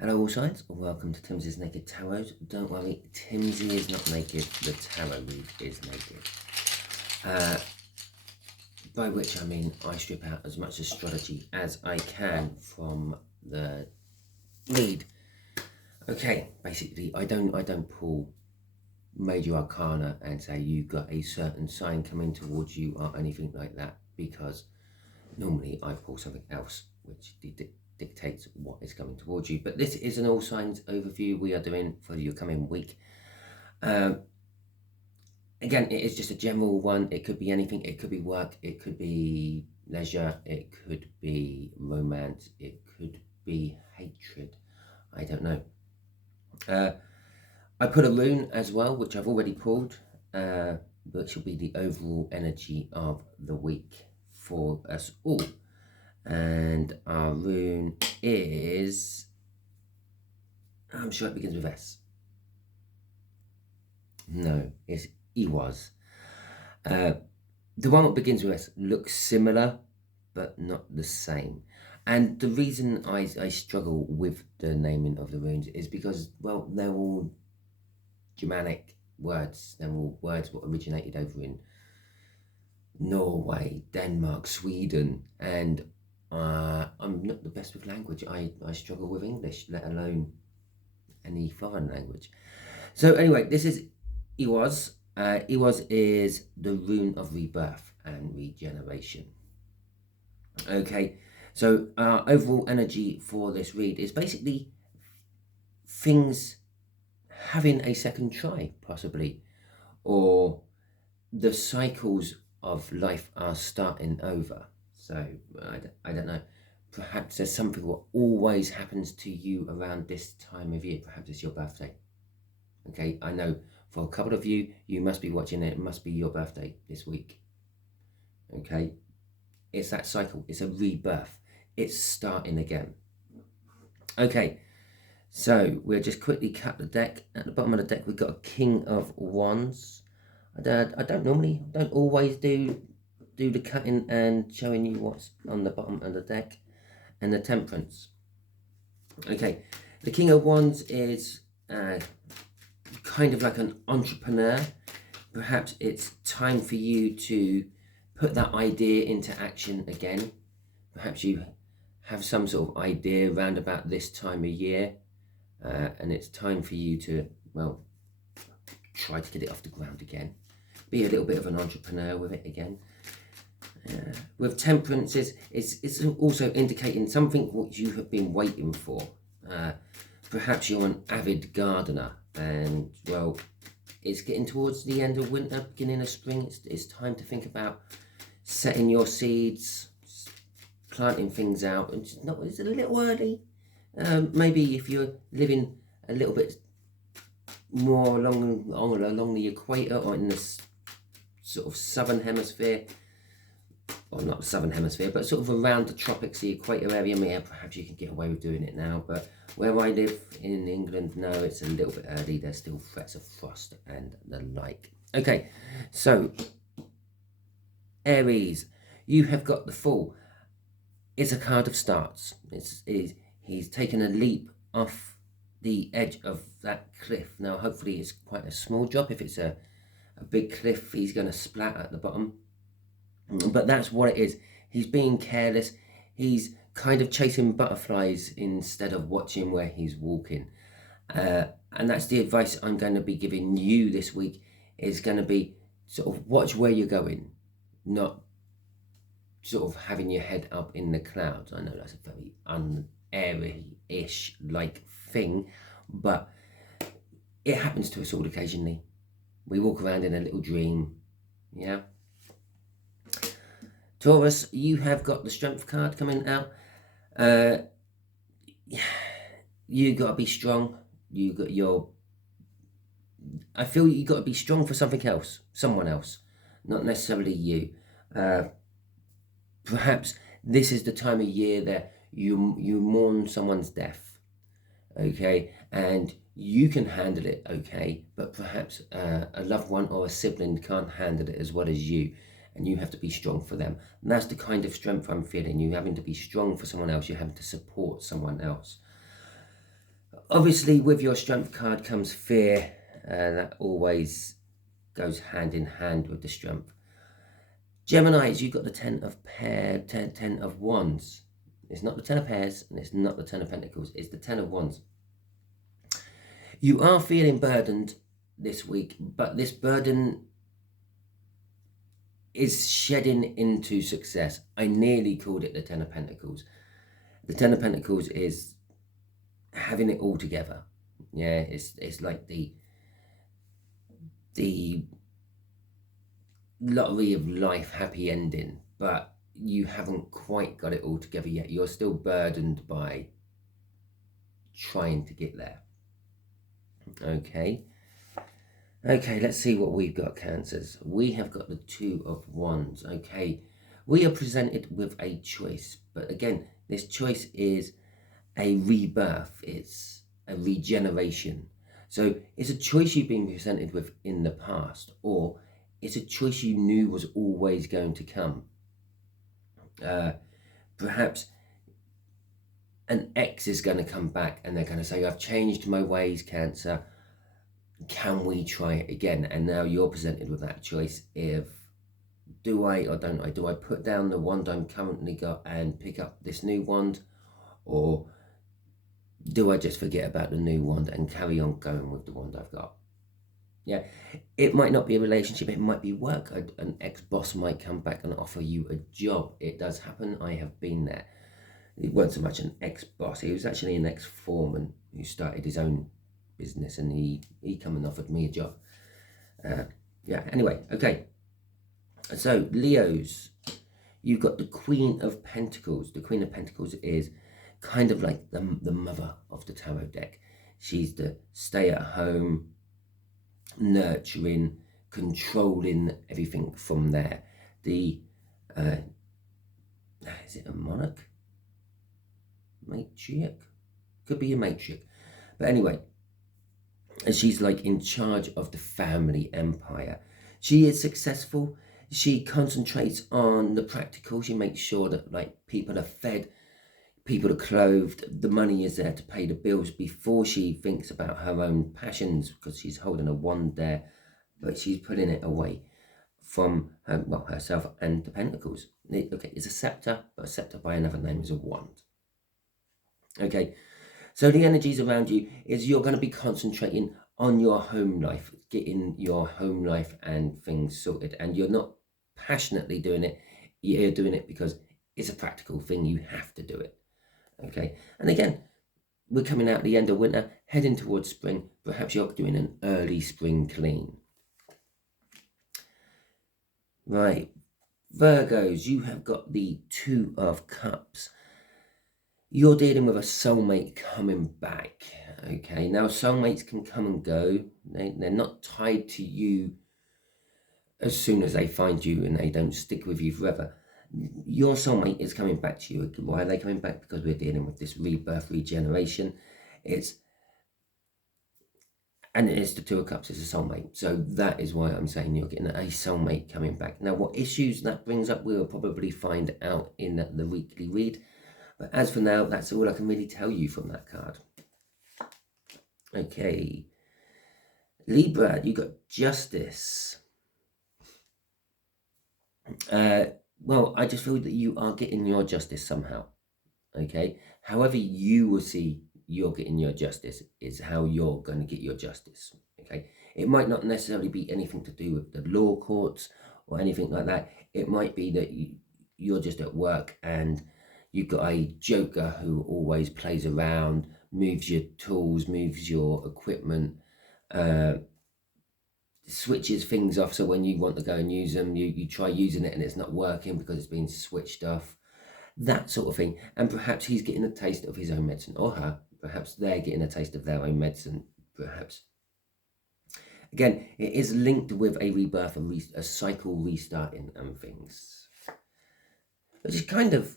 Hello all signs, welcome to Timsy's Naked Tarot. Don't worry, Timsy is not naked, the tarot read is naked. By which I mean I strip out as much astrology as I can from the read. Okay, basically I don't pull major arcana and say you've got a certain sign coming towards you or anything like that, because normally I pull something else which dictates what is coming towards you. But this is an all signs overview we are doing for your coming week. Again, it is just a general one. It could be anything. It could be work, it could be leisure, it could be romance, it could be hatred. I don't know. I put a rune as well, which I've already pulled, which will be the overall energy of the week for us all. And our rune is, I'm sure it begins with S. No, it's Iwas. The one that begins with S looks similar, but not the same. And the reason I struggle with the naming of the runes is because, well, they're all Germanic words. They're all words that originated over in Norway, Denmark, Sweden, and I'm not the best with language. I struggle with English, let alone any foreign language. So anyway, this is Iwas. Iwas is the rune of rebirth and regeneration. Okay, so our overall energy for this read is basically things having a second try, possibly, or the cycles of life are starting over. So I don't know, perhaps there's something what always happens to you around this time of year. Perhaps it's your birthday. Okay, I know for a couple of you, you must be watching it must be your birthday this week. Okay, it's that cycle, it's a rebirth, it's starting again. Okay, so we'll just quickly cut the deck. At the bottom of the deck we've got a King of Wands. I don't always do the cutting and showing you what's on the bottom of the deck, and the Temperance. Okay, the King of Wands is kind of like an entrepreneur. Perhaps it's time for you to put that idea into action again. Perhaps you have some sort of idea around about this time of year, and it's time for you to, well, try to get it off the ground again. Be a little bit of an entrepreneur with it again. With Temperance, it's also indicating something what you have been waiting for. Perhaps you're an avid gardener, and, well, it's getting towards the end of winter, beginning of spring. It's time to think about setting your seeds, planting things out. It's a little early. Maybe if you're living a little bit more along the equator, or in this sort of southern hemisphere, or not the southern hemisphere, but sort of around the tropics, the equator area, perhaps you can get away with doing it now. But where I live in England, no, it's a little bit early. There's still threats of frost and the like. Okay, so Aries, you have got the Fool. It's a card of starts. He's taken a leap off the edge of that cliff. Now, hopefully it's quite a small drop. If it's a big cliff, he's going to splat at the bottom. But that's what it is. He's being careless. He's kind of chasing butterflies instead of watching where he's walking. And that's the advice I'm going to be giving you this week, is going to be sort of watch where you're going, not sort of having your head up in the clouds. I know that's a very un-airy-ish like thing, but it happens to us all occasionally. We walk around in a little dream, yeah? Taurus, you have got the Strength card coming out. You got to be strong. I feel you got to be strong for something else, someone else, not necessarily you. Perhaps this is the time of year that you mourn someone's death, okay, and you can handle it, okay, but perhaps a loved one or a sibling can't handle it as well as you, and you have to be strong for them. And that's the kind of strength I'm feeling. You having to be strong for someone else. You're having to support someone else. Obviously, with your Strength card comes fear. That always goes hand in hand with the Strength. Geminis, you've got the ten of Wands. It's not the Ten of Pairs, and it's not the Ten of Pentacles. It's the Ten of Wands. You are feeling burdened this week, but this burden is shedding into success. I nearly called it the Ten of Pentacles. The Ten of Pentacles is having it all together. Yeah, it's like the lottery of life, happy ending, but you haven't quite got it all together yet. You're still burdened by trying to get there. Okay, let's see what we've got, Cancers. We have got the Two of Wands. Okay, we are presented with a choice, but again, this choice is a rebirth. It's a regeneration. So it's a choice you've been presented with in the past, or it's a choice you knew was always going to come. Perhaps an ex is going to come back and they're going to say, I've changed my ways, Cancer. Can we try it again? And now you're presented with that choice of, do I or don't I? Do I put down the wand I'm currently got and pick up this new wand? Or do I just forget about the new wand and carry on going with the wand I've got? Yeah, it might not be a relationship, it might be work. An ex-boss might come back and offer you a job. It does happen. I have been there. It wasn't so much an ex-boss. He was actually an ex-foreman who started his own business, and he come and offered me a job. Yeah, anyway, okay. So, Leos, you've got the Queen of Pentacles. The Queen of Pentacles is kind of like the mother of the tarot deck. She's the stay-at-home, nurturing, controlling everything from there. The is it a monarch? Matriarch? Could be a matriarch. But anyway, she's like in charge of the family empire. She is successful. She concentrates on the practical. She makes sure that like people are fed, people are clothed, the money is there to pay the bills before she thinks about her own passions, because she's holding a wand there, but she's putting it away from her, well, herself and the pentacles. Okay, it's a scepter, but a scepter by another name is a wand. Okay, so the energies around you is you're going to be concentrating on your home life, getting your home life and things sorted, and you're not passionately doing it, you're doing it because it's a practical thing, you have to do it. Okay, and again, we're coming out the end of winter, heading towards spring. Perhaps you're doing an early spring clean. Right, Virgos, you have got the Two of Cups. You're dealing with a soulmate coming back. Okay, now soulmates can come and go. They're not tied to you as soon as they find you, and they don't stick with you forever. Your soulmate is coming back to you. Why are they coming back? Because we're dealing with this rebirth, regeneration. It's the Two of Cups, it's a soulmate. So that is why I'm saying you're getting a soulmate coming back. Now, what issues that brings up, we'll probably find out in the weekly read. But as for now, that's all I can really tell you from that card. Okay. Libra, you got Justice. Well, I just feel that you are getting your justice somehow. Okay. However you will see you're getting your justice is how you're going to get your justice. Okay. It might not necessarily be anything to do with the law courts or anything like that. It might be that you're just at work and you've got a joker who always plays around, moves your tools, moves your equipment, switches things off, so when you want to go and use them, you try using it and it's not working because it's been switched off, that sort of thing. And perhaps he's getting a taste of his own medicine, or her, perhaps they're getting a taste of their own medicine, perhaps. Again, it is linked with a rebirth, a cycle restarting and things, which is kind of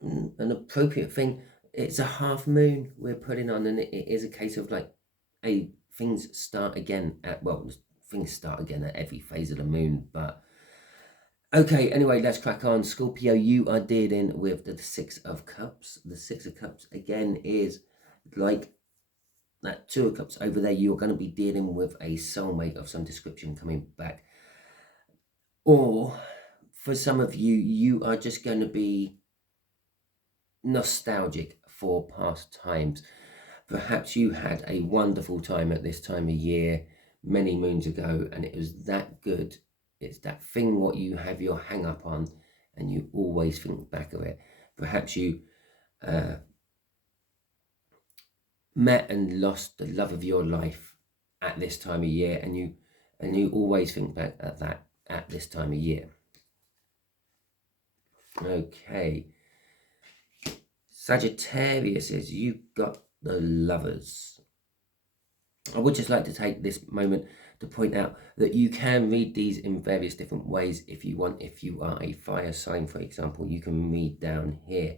an appropriate thing. It's a half moon we're putting on, and it is a case of like things start again at every phase of the moon. But okay, anyway, let's crack on. Scorpio, you are dealing with the Six of Cups. The Six of Cups again is like that Two of Cups over there, you're going to be dealing with a soulmate of some description coming back. Or for some of you, you are just going to be nostalgic for past times. Perhaps you had a wonderful time at this time of year many moons ago, and it was that good. It's that thing what you have your hang up on, and you always think back of it. Perhaps you met and lost the love of your life at this time of year, and you always think back at that at this time of year. Okay, Sagittarius is, you've got the Lovers. I would just like to take this moment to point out that you can read these in various different ways if you want. If you are a fire sign, for example, you can read down here.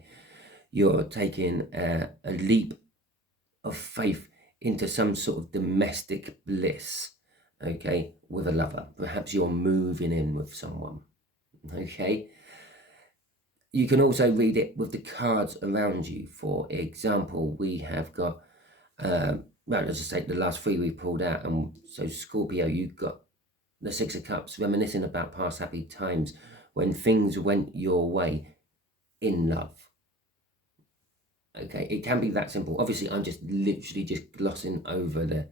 You're taking a leap of faith into some sort of domestic bliss, okay, with a lover. Perhaps you're moving in with someone, okay. You can also read it with the cards around you. For example, we have got well, let's just take the last three we pulled out. And so Scorpio, you've got the Six of Cups, reminiscing about past happy times when things went your way in love. Okay, it can be that simple. Obviously, I'm just literally just glossing over the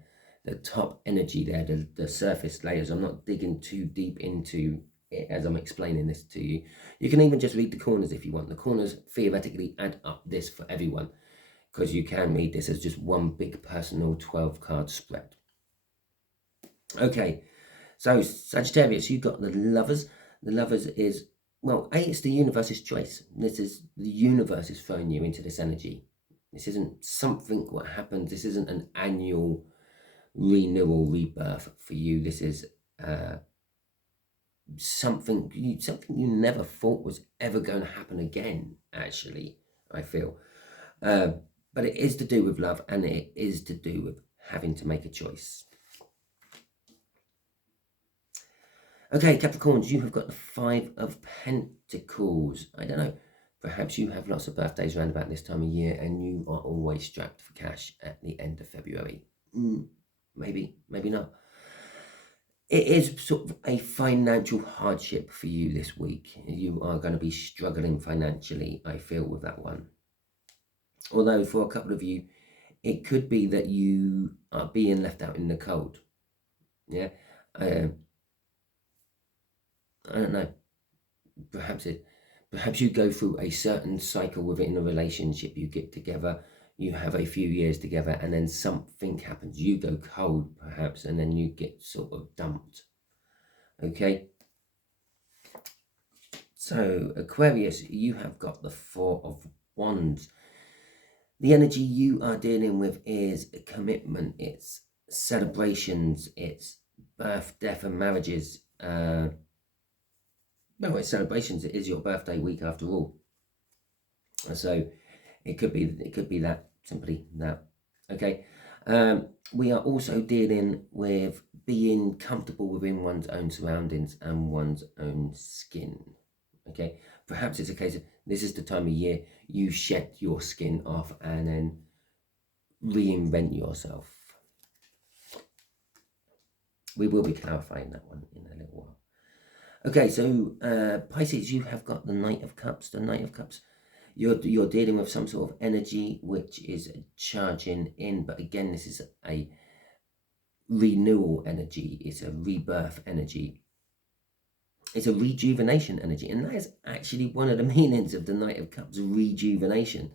top energy there, the surface layers. I'm not digging too deep into it as I'm explaining this to you. You can even just read the corners if you want. The corners theoretically add up this for everyone, because you can read this as just one big personal 12-card spread. Okay, so Sagittarius, you've got the Lovers. The Lovers is, well, it's the universe's choice. This is, the universe is throwing you into this energy. This isn't something what happens. This isn't an annual renewal, rebirth for you. This is something you never thought was ever going to happen again, actually, I feel. But it is to do with love, and it is to do with having to make a choice. Okay, Capricorns, you have got the Five of Pentacles. I don't know, perhaps you have lots of birthdays around about this time of year, and you are always strapped for cash at the end of February. Maybe not. It is sort of a financial hardship for you this week. You are going to be struggling financially, I feel, with that one. Although for a couple of you, it could be that you are being left out in the cold. Yeah. I don't know. Perhaps you go through a certain cycle within a relationship. You get together, you have a few years together, and then something happens. You go cold, perhaps, and then you get sort of dumped. Okay. So Aquarius, you have got the Four of Wands. The energy you are dealing with is a commitment. It's celebrations. It's birth, death, and marriages. No, it's celebrations. It is your birthday week after all. So it could be that, simply that. Okay. We are also dealing with being comfortable within one's own surroundings and one's own skin. Okay. Perhaps it's a case of, this is the time of year you shed your skin off and then reinvent yourself. We will be clarifying that one in a little while. Okay, so Pisces, you have got the Knight of Cups. The Knight of Cups, you're dealing with some sort of energy which is charging in, but again, this is a renewal energy. It's a rebirth energy. It's a rejuvenation energy, and that is actually one of the meanings of the Knight of Cups, rejuvenation.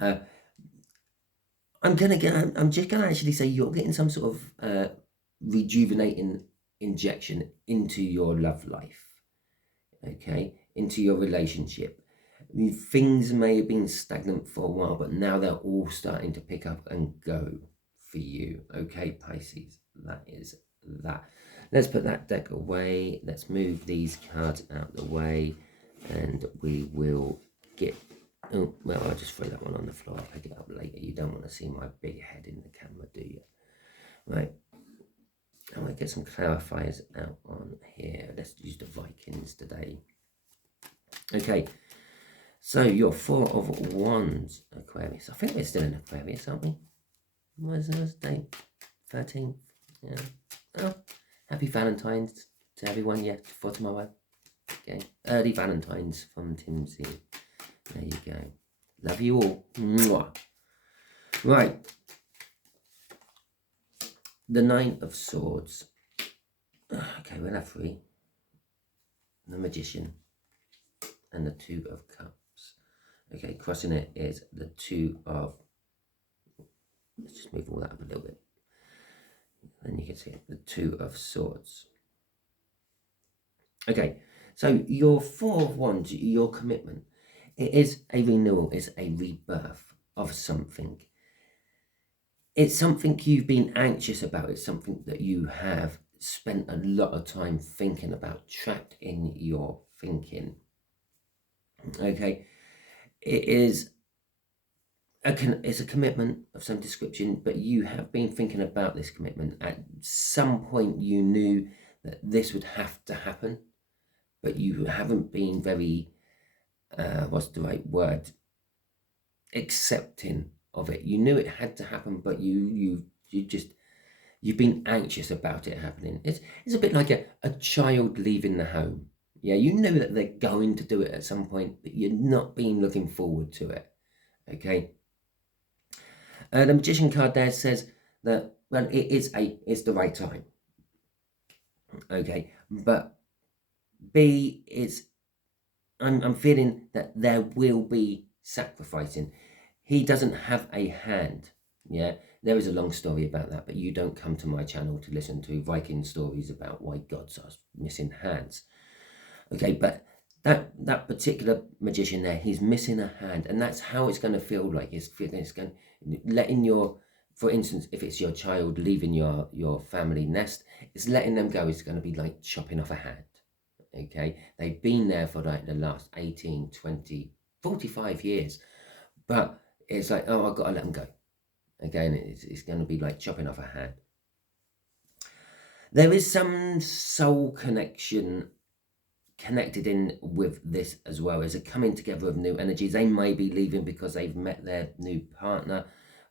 I'm just gonna actually say you're getting some sort of rejuvenating injection into your love life, okay, into your relationship. I mean, things may have been stagnant for a while, but now they're all starting to pick up and go for you. Okay, Pisces, that is that. Let's put that deck away. Let's move these cards out of the way, and we will get... Oh, well, I'll just throw that one on the floor. I'll pick it up later. You don't want to see my big head in the camera, do you? Right. I want to get some clarifiers out on here. Let's use the Vikings today. Okay. So your Four of Wands, Aquarius. I think we're still in Aquarius, aren't we? What's the date? 13th. Yeah. Oh, happy Valentine's to everyone. Yeah, for tomorrow. Okay. Early Valentine's from Timsy. There you go. Love you all. Mwah. Right. The Nine of Swords. Okay, we'll have 3. The Magician and the Two of Cups. Okay, crossing it is the Two of... Let's just move all that up a little bit. Then you can see it, the Two of Swords. Okay, so your Four of Wands, your commitment, it is a renewal, it's a rebirth of something. It's something you've been anxious about. It's something that you have spent a lot of time thinking about, trapped in your thinking. Okay, it's a commitment of some description, but you have been thinking about this commitment. At some point you knew that this would have to happen, but you haven't been very, what's the right word, accepting of it. You knew it had to happen, but you've been anxious about it happening. It's a bit like a child leaving the home. Yeah, you know that they're going to do it at some point, but you're not been looking forward to it. Okay. The Magician card there says that, well, it's the right time. Okay, but B is, I'm feeling that there will be sacrificing. He doesn't have a hand. Yeah, there is a long story about that, but you don't come to my channel to listen to Viking stories about why gods are missing hands. Okay, but that particular magician there, he's missing a hand, and that's how it's going to feel like. It's going, letting your, for instance, if it's your child leaving your family nest, it's letting them go. It's going to be like chopping off a hand. Okay, they've been there for like the last 18, 20, 45 years, but it's like, oh, I've got to let them go. Again, it's going to be like chopping off a hand. There is some soul connection connected in with this as well. As a coming together of new energies. They may be leaving because they've met their new partner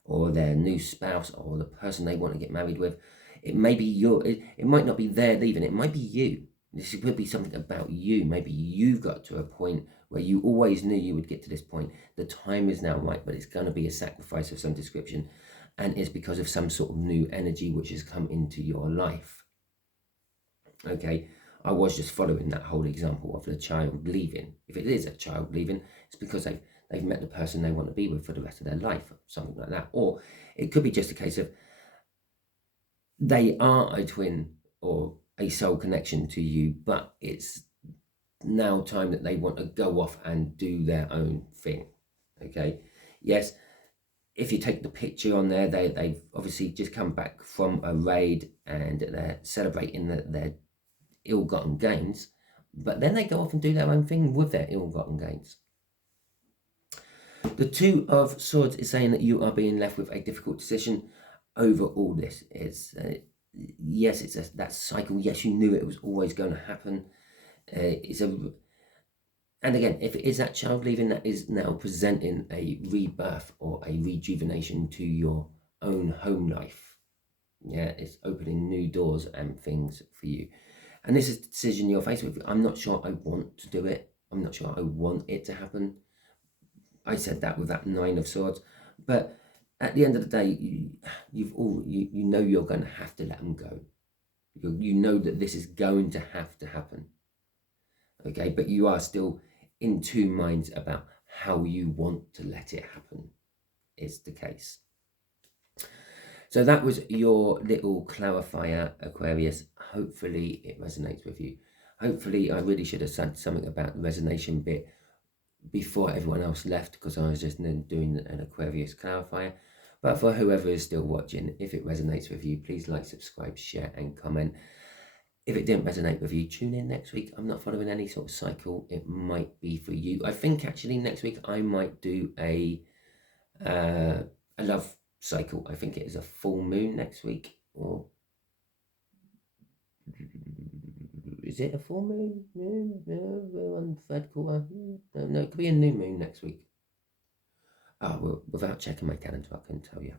or their new spouse or the person they want to get married with. It may be it might not be their leaving, it might be you. This could be something about you. Maybe you've got to a point where you always knew you would get to this point. The time is now right, but it's going to be a sacrifice of some description, and it's because of some sort of new energy which has come into your life. Okay, I was just following that whole example of the child leaving. If it is a child leaving, it's because they've met the person they want to be with for the rest of their life, or something like that. Or it could be just a case of they are a twin or a soul connection to you, but it's now time that they want to go off and do their own thing. Okay, yes, if you take the picture on there, they've obviously just come back from a raid and they're celebrating their ill-gotten gains, but then they go off and do their own thing with their ill-gotten gains. The Two of Swords is saying that you are being left with a difficult decision over all this. It's yes, it's that cycle. Yes, you knew it was always going to happen. And again, if it is that child leaving, that is now presenting a rebirth or a rejuvenation to your own home life. Yeah, it's opening new doors and things for you. And this is the decision you're faced with. I'm not sure I want to do it. I'm not sure I want it to happen. I said that with that Nine of Swords. But at the end of the day, you know you're going to have to let them go. You know that this is going to have to happen. Okay, but you are still in two minds about how you want to let it happen, is the case. So that was your little clarifier, Aquarius. Hopefully it resonates with you. Hopefully, I really should have said something about the resonation bit before everyone else left, because I was just doing an Aquarius clarifier. But for whoever is still watching, if it resonates with you, please like, subscribe, share and comment. If it didn't resonate with you, tune in next week. I'm not following any sort of cycle. It might be for you. I think actually next week I might do a love cycle. I think it is a full moon next week, or is it a full moon? No, we're on the third quarter. No, it could be a new moon next week. Oh, well, without checking my calendar, I couldn't tell you.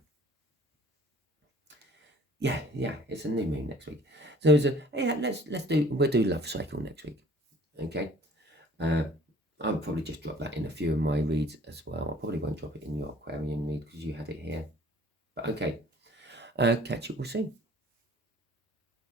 Yeah, it's a new moon next week. So it's yeah, we'll do love cycle next week. Okay. I'll probably just drop that in a few of my reads as well. I probably won't drop it in your Aquarian read because you had it here. But okay. Catch you all soon.